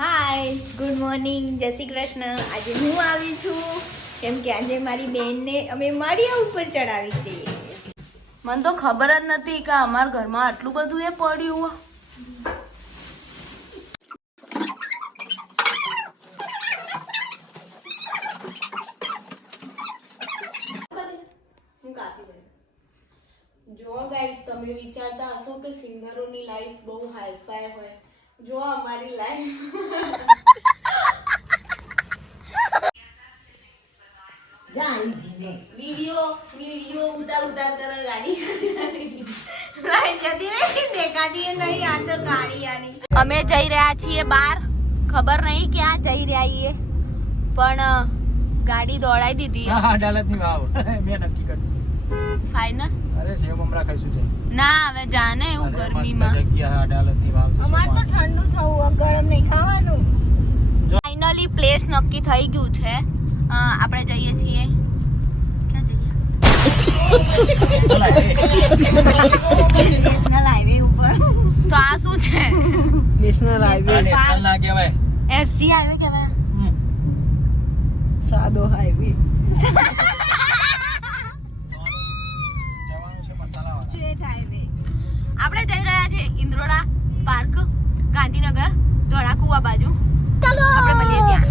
Hi good morning જય શ્રી કૃષ્ણ. આજે હું આવી છું. કેમ કે આજે મારી બેનને અમે માળિયા ઉપર ચડાવી જઈએ મને તો ખબર જ નથી કે અમારા ઘરમાં આટલું બધું એ પડ્યું જો ગાઈસ તમે વિચારતા હશો કે સિંગરોની લાઈફ બહુ હાઈફાઈ હોય. જો અમારી લાઈફ વિડિયો વિડિયો ઉતાર ઉતાર કરે ગાડી. અમે જઈ રહ્યા છીએ બહાર. ખબર નહીં ક્યાં જઈ રહ્યા છીએ. પણ ગાડી દોડાઈ દીધી. ફાઈનલ અદાલતની વાવ. મેં નક્કી કરી ફાઇનલ અરે સેવ મમરા ખાઈશું છે. ના હવે જાને એવું ગરમીમાં. જગ્યા વાવ તો અમાર તો ઠંડુ થવું ગરમ નહીં ખાવાનું. ફાઇનલી પ્લેસ નક્કી થઈ ગયું છે. આપણે જઈએ છીએ. નેશનલ હાઈવે ઉપર. તો આ શું છે? નેશનલ હાઈવે નેશનલ ના કહેવાય. એસસી હાઈવે કહેવાય. સાદો હાઈવે જવાનું છે મસાલાવાળા સ્ટ્રેટ હાઈવે આપણે જઈ રહ્યા છીએ ઇન્દ્રોડા પાર્ક ગાંધીનગર ધોળાકુવા બાજુ. ચાલો! આપણે મળીએ ત્યાં.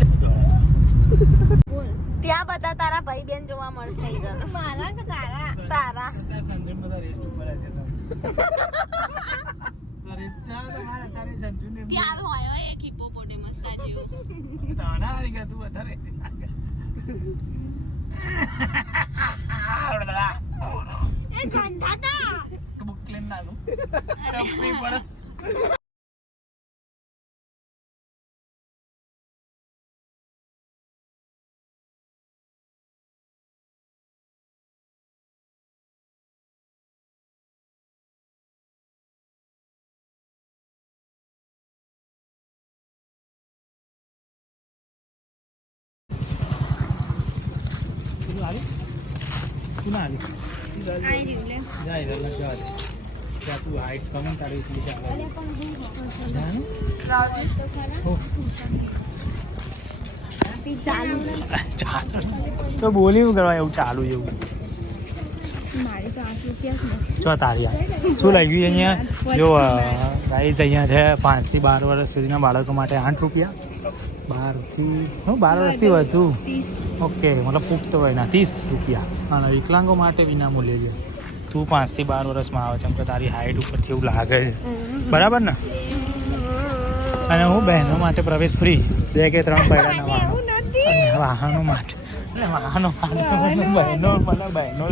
ત્યાં બધા તારા ભાઈ બેન જોવા મળશે. મારા કે તારા? તારા. તો. તો તો ત્યાં હોય? એક હિપ્પોપોટેમસ જેવું. તાણા આવી ગયા તું વધારે. એ કંઠાતા બુક ક્લેમ ના લો ટપી પડે તું આવી તું ના તું હાઈટ કમ તારે એટલી ચાલે જાને? હો. ચાલુ ચાલુ. તો બોલી શું કરવા એવું ચાલુ જેવું જો તારી. શું લાગ્યું અહીંયા? જો પ્રાઇસ અહીંયા છે પાંચથી બાર વર્ષ સુધીના બાળકો માટે આઠ રૂપિયા. બારથી હું બાર વર્ષથી વધુ. ઓકે મતલબ પુખ્ત વયના. ત્રીસ રૂપિયા. અને વિકલાંગો માટે વિના મૂલ્ય છે. તું પાંચથી બાર વર્ષમાં આવે છે. એમ કે તારી હાઈટ ઉપરથી એવું લાગે છે. બરાબર ને? અને હું બહેનો માટે પ્રવેશ ફ્રી બે કે ત્રણ પૈડાના વાહનો અને વાહનો માટે. અને વાહનો બહેનો મને બહેનો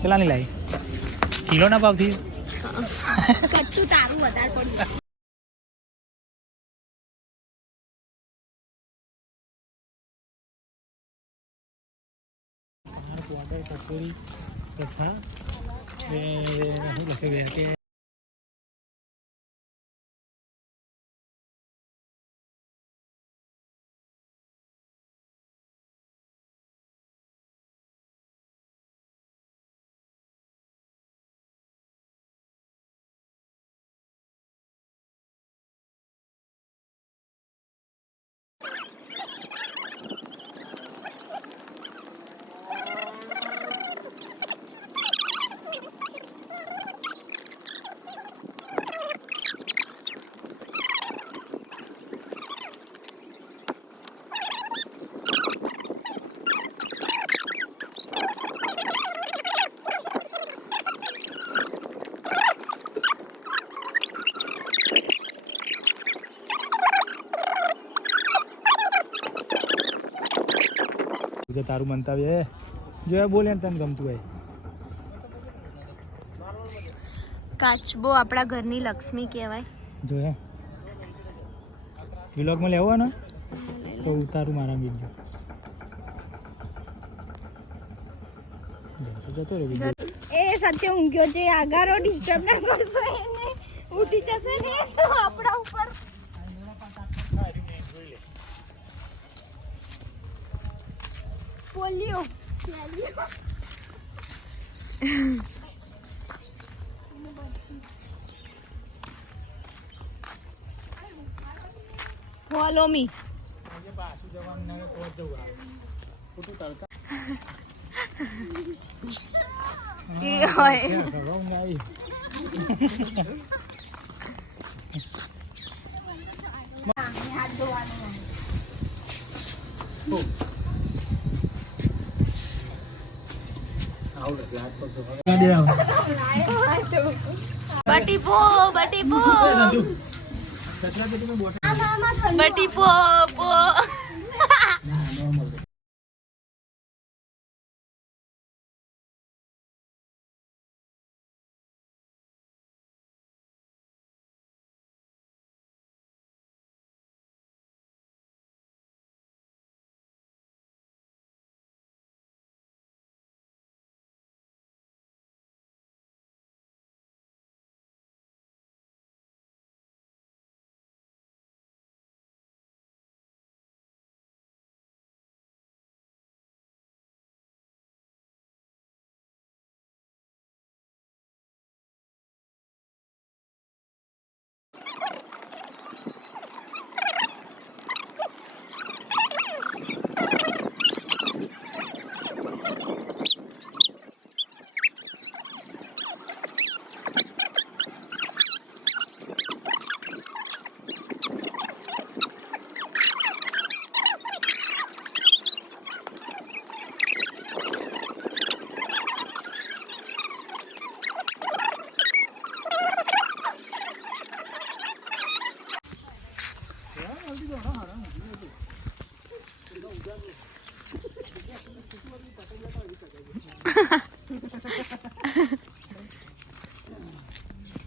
કેટલાની લાવી કિલોના ભાવથી? કચ્ચું તારું વધારે પડ્યું ક્વાર્ટર કચોરી તથા એ જો તારું મંતવ્ય જો બોલે ને તને ગમતું હોય. કાચબો આપણા ઘરની લક્ષ્મી કહેવાય. જો હે. વિલોગમાં લેવો ને તો ઉતારું મારા વીડિયો જતો રહ્યો. એ સત્ય ઊંઘ્યો છે આગારો ડિસ્ટર્બ ના કરશો એને. ઉઠી જશે ને આપણા ઉપર. પોલિયો ફોલો મી પાછું જવાનું ના તો જ જવું આવે ખોટું તડકા એ હોય ઘણો ઊંઘ આવી બટી પો બટી પો બટીપો. બટીપો પો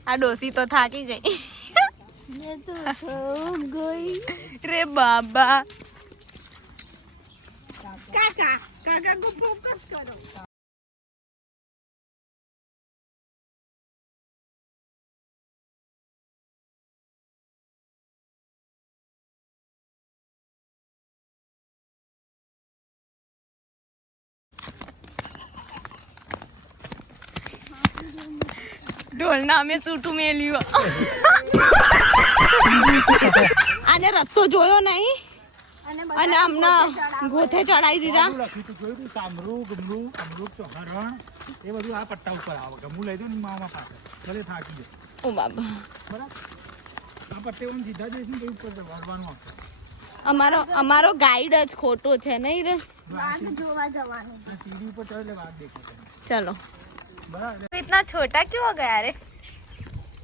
આ ડોસી તો થાકી ગઈ. રે બાબા. કાકા કાકા કો ફોકસ કરો. ઢોલના અમે સૂટું મેલ્યું. આને રસ્તો જોયો નહીં? અને અમને ગોથે ચડાવી દીધા. એ બધું આ પટ્ટા ઉપર આવે. ગમું લઈ દો ને મામા પાસે. ભલે થાકી જાય. ઓ બાબા. બરાબર? આ પટ્ટે ઓમ સીધા જઈશું તો ઉપર વળવાનું આવશે અમારો અમારો ગાઈડ જ ખોટો છે નહીં રે? આ સીડી ઉપર ચડે વાત દેખાય ચલો. इतना छोटा क्यों हो गया रे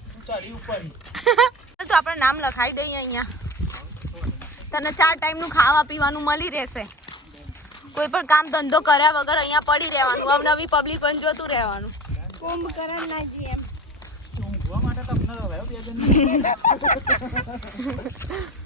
તું ચડી ઉપર તો આપણે નામ લખાઈ દઈએ અહીંયા તને ચાર ટાઈમનું ખાવા પીવાનું મળી રહેશે કોઈ પણ કામ ધંધો કર્યા વગર અહીંયા પડી રહેવાનું અવનવી પબ્લિક બન જોતું રહેવાનું કુંભકરણ ના જેમ ઊંઘવા માટે તમને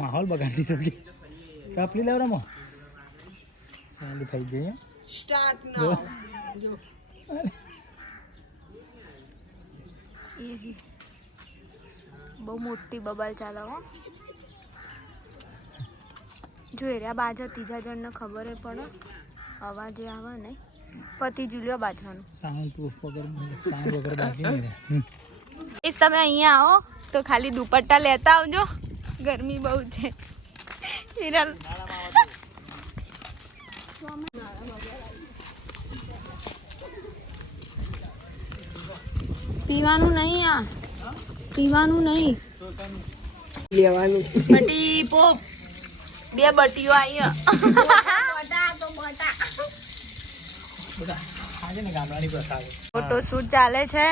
માહોલ બગાડી દીધો કે. કાપલી લાવ રમો. ચાલુ થઈ જઈએ સ્ટાર્ટ નાઉ જો. બહુ મોટી બબાલ ચાલે હો જોઈ રહ્યા બાજુ ત્રીજા જણને ખબર પડે. એ આવે ને પતિ જુલ્યો બાજવાનું. સાઉન્ડ પ્રૂફ વગર સાઉન્ડ વગર બાકી નહીં એ તમે અહીંયા આવો તો ખાલી દુપટ્ટા લેતા આવજો. ગરમી બહુ છે. હિરલ પીવાનું નહીં આ. પીવાનું નહીં. લેવાનું. બટી પોપ બે બટીઓ અહીંયા. ફોટો શૂટ ચાલે છે.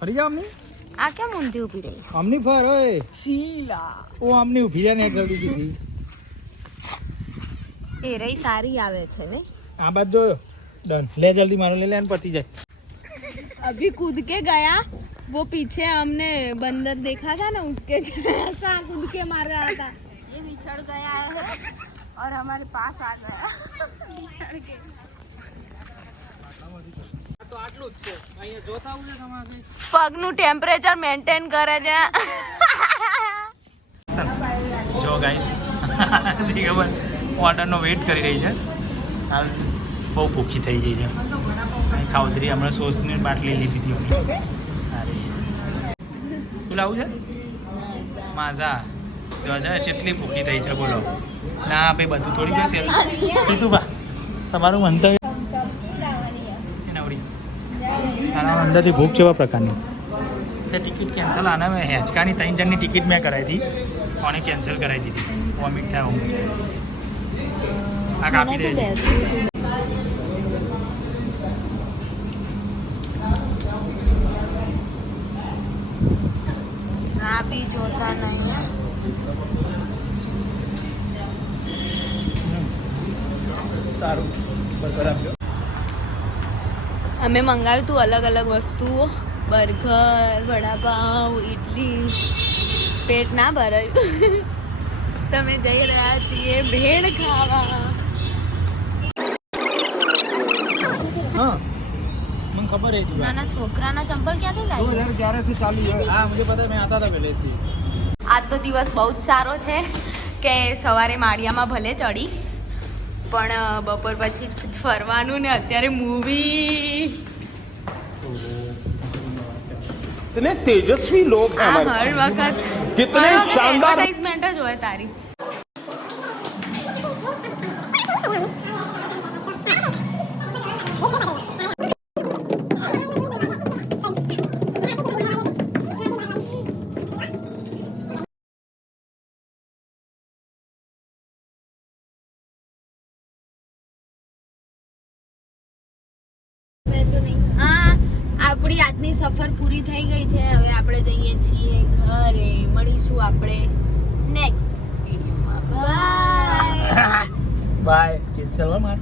ફરી જાવ આ કેમ ઊંધી ઊભી રહી આમની ફર ઓય શીલા ઓ આમની ઊભી છે ને એક જલ્દી દીધી એ રહી સારી આવે છે ને આ બાદ જોયો ડન લે જલ્દી મારો લે લે ને પતી જાય अभी कूद के गया वो पीछे हमने बंदर देखा था ना उसके ऐसा कूद के मार रहा था ये बिछड़ गया है और हमारे पास आ गया તો આટલું પગનું ટેમ્પરેચર મેન્ટેન કરે છે. જો ગાઈસ ખબર? ઓર્ડરનો વેઇટ કરી રહી છે. હાલ બહુ ભૂખી થઈ ગઈ છે. અહીં ખાવતરી હમણાં સોસની બાટલી લીધી હતી શું લાવું છે? માઝા જોજા છે કેટલી ભૂખી થઈ છે બોલો. ના ભાઈ બધું થોડી કીધું બા. તમારું મંતવ્ય એ નવરી અંદરથી ભૂખ કેવા પ્રકારની? તે ટિકિટ કેન્સલ આના મેં હેચકાની ત્રણ જણની ટિકિટ મેં કરાવી હતી. કોને કેન્સલ કરાવી દીધી. વોમિટ થાય વોમિટ થાય. આ કાપી દે આ બી જોતા નહીં સારું બરાબર આપજો અમે મંગાવ્યું હતું અલગ અલગ વસ્તુઓ. બર્ગર વડાપાઉં ઇડલી પેટ ના ભરાયું. તમે જઈ રહ્યા છીએ ભેળ ખાવા. હા ખબર નાના છોકરાના ચંપલ ક્યાંથી લાવી આજ તો દિવસ બહુ જ સારો છે કે સવારે માળિયામાં ભલે ચડી. પણ બપોર પછી ફરવાનું ને અત્યારે મૂવી તેજસ્વી લોગ હર વખત. એડવર્ટાઇઝમેન્ટ જ હોય તારી. હા આપણી આજની સફર પૂરી થઈ ગઈ છે. હવે આપણે જઈએ છીએ ઘરે. મળીશું આપણે નેક્સ્ટ વિડીયોમાં બાય બાય સ્પેશિયલ માર.